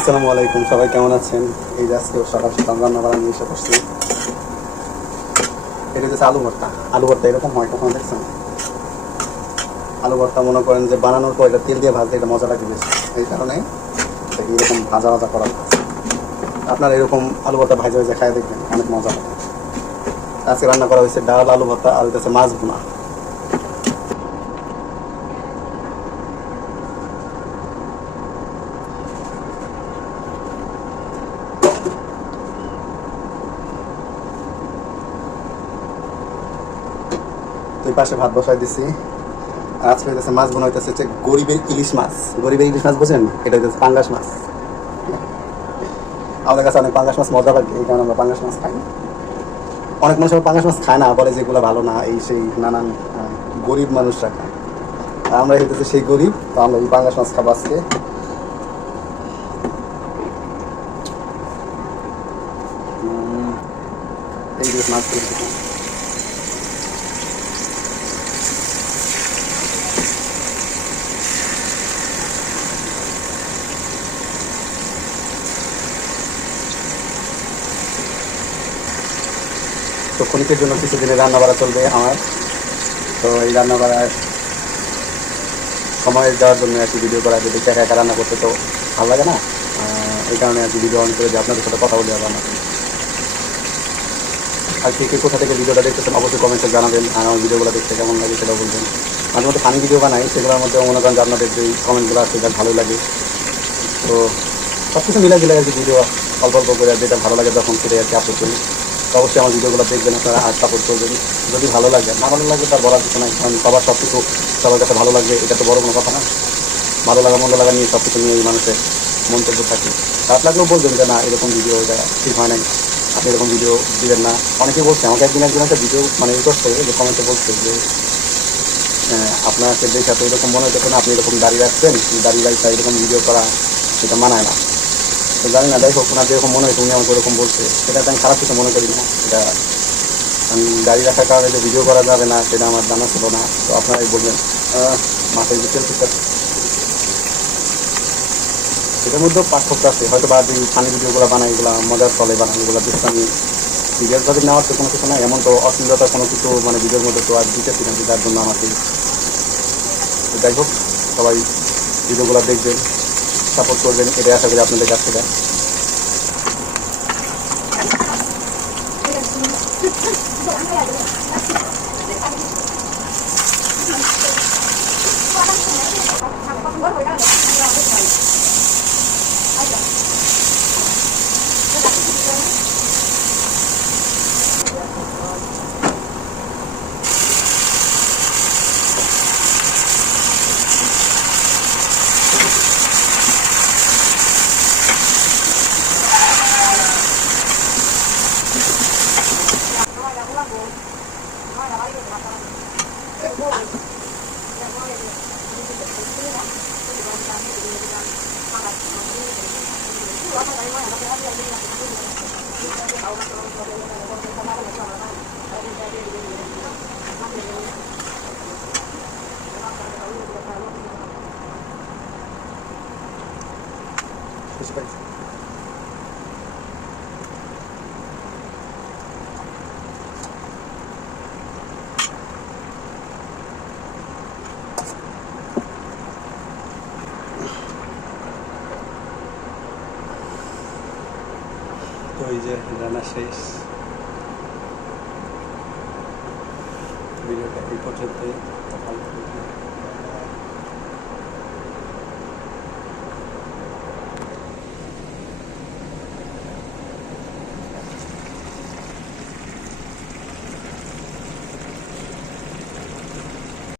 আসসালামু আলাইকুম, সবাই কেমন আছেন? এই যে আজকে সকাল সকাল রান্না বান্না নিয়ে এসে করছি এটা হচ্ছে আলু ভর্তা। আলু ভর্তা এরকম হয় কখনো দেখছেন? আলু ভর্তা মনে করেন যে বানানোর পর এটা তেল দিয়ে ভাজতে এটা মজা লাগে বেশি? এই কারণে এটাকে এরকম ভাজা ভাজা করা আপনার এরকম আলু ভর্তা ভাজা ভাজা খাই দেখবেন, অনেক মজা লাগে আজকে রান্না করা হয়েছে ডাল, আলু ভর্তা, আর হচ্ছে মাছ ভুনা। এই পাশে ভাত বসাই দিছি। আজকে হইতেছে মাছ বোনা হইতেছে হচ্ছে গরিবের ইলিশ মাছ। গরিবের ইলিশ মাছ বোঝেন এটা হইতেছে পাঙ্গাস মাছ। আমাদের কাছে অনেক পাঙ্গাস মাছ মজা লাগে, এই কারণে আমরা পাঙ্গাস মাছ খাই। অনেক মানুষ পাঙ্গাস মাছ খায় না, বলে যেগুলো ভালো না, এই সেই নানান গরিব মানুষরা খায়। আমরা হইতেছে সেই গরিব, তো আমরা এই পাঙ্গাস মাছ খাব আজকে। এই মাছ তো ক্ষণিকের জন্য কিছুদিনের রান্না বাড়া চলবে আমার। তো এই রান্না বাড়ার সময় দেওয়ার জন্য আর কি ভিডিও করা, যদি একা একা রান্না করতে তো ভালো লাগে না এই কারণে আর কি ভিডিও অন করে যে আপনাদের সাথে কথা বলে রান্না। আর কে কে কোথা থেকে ভিডিওটা দেখতেছেন অবশ্যই কমেন্টে জানাবেন, আর আমার ভিডিওগুলো দেখতে কেমন লাগে সেটা বলবেন। মাঝে মধ্যে ফানি ভিডিও বানাই, সেগুলোর মধ্যে মনে করেন যে আপনাদের যে কমেন্টগুলো আছে যার ভালোই লাগে। তো সব কিছু মিলে মিলে আর কি ভিডিও অল্প অল্প করে যেটা ভালো লাগে তখন সেটাই আর কি আপলোড করি। অবশ্যই আমার ভিডিওগুলো দেখবেন আপনারা আর সাপোর্ট করবেন। যদি ভালো লাগে না ভালো লাগে তার বলার কিছু নাই। কারণ সবার সব কিছু সবার কাছে ভালো লাগবে এটা তো বড় কোনো কথা না। ভালো লাগা মন্দ লাগা নিয়ে সব কিছু নিয়ে মানুষের মন্তব্য থাকে। খারাপ লাগলেও বলবেন যে না এরকম ভিডিও এটা ঠিক হয় নাই। আপনি এরকম ভিডিও দিবেন না। অনেকে বলছে আমাকে একদিন একজন একটা ভিডিও মানে ই করছে যে কমেন্টে বলছে যে আহ, আপনাকে দেখে তো এরকম মনে হচ্ছে না আপনি এরকম দাঁড়িয়ে রাখছেন দাঁড়িয়ে রাখতে এরকম ভিডিও করা সেটা মানায় না। তো জানি না হোক ওনার যেরকম মনে হয়েছে উনি আমাকে ওরকম বলছে। সেটা আমি খারাপ কিছু মনে করি না। এটা আমি দাঁড়িয়ে রাখার কারণে যে ভিডিও করা যাবে না, সেটা আমার জানা ছিল না। তো আপনারাই বলবেন মাথায় যে তেল ঠিক আছে এটার মধ্যেও পার্থক্য আছে। হয়তো বা যে ফানি ভিডিওগুলো বানাই, এগুলো মজার চলে বানাই, এগুলো বেশ আমি সিরিয়াসভাবে নেওয়ার তো কোনো কিছু না এমন তো অশ্লীলতা কোনো কিছু মানে ভিডিওর মধ্যে তো আর দিতেছি না, যার জন্য আমাকে। যাই হোক, সবাই ভিডিওগুলো দেখবেন। সাপোর্ট করবেন এটাই আশা করি আপনাদের কাছ থেকে বুঝতে Спасибо. এই যে রান্না শেষ ভিডিওটা এই পর্যন্তই।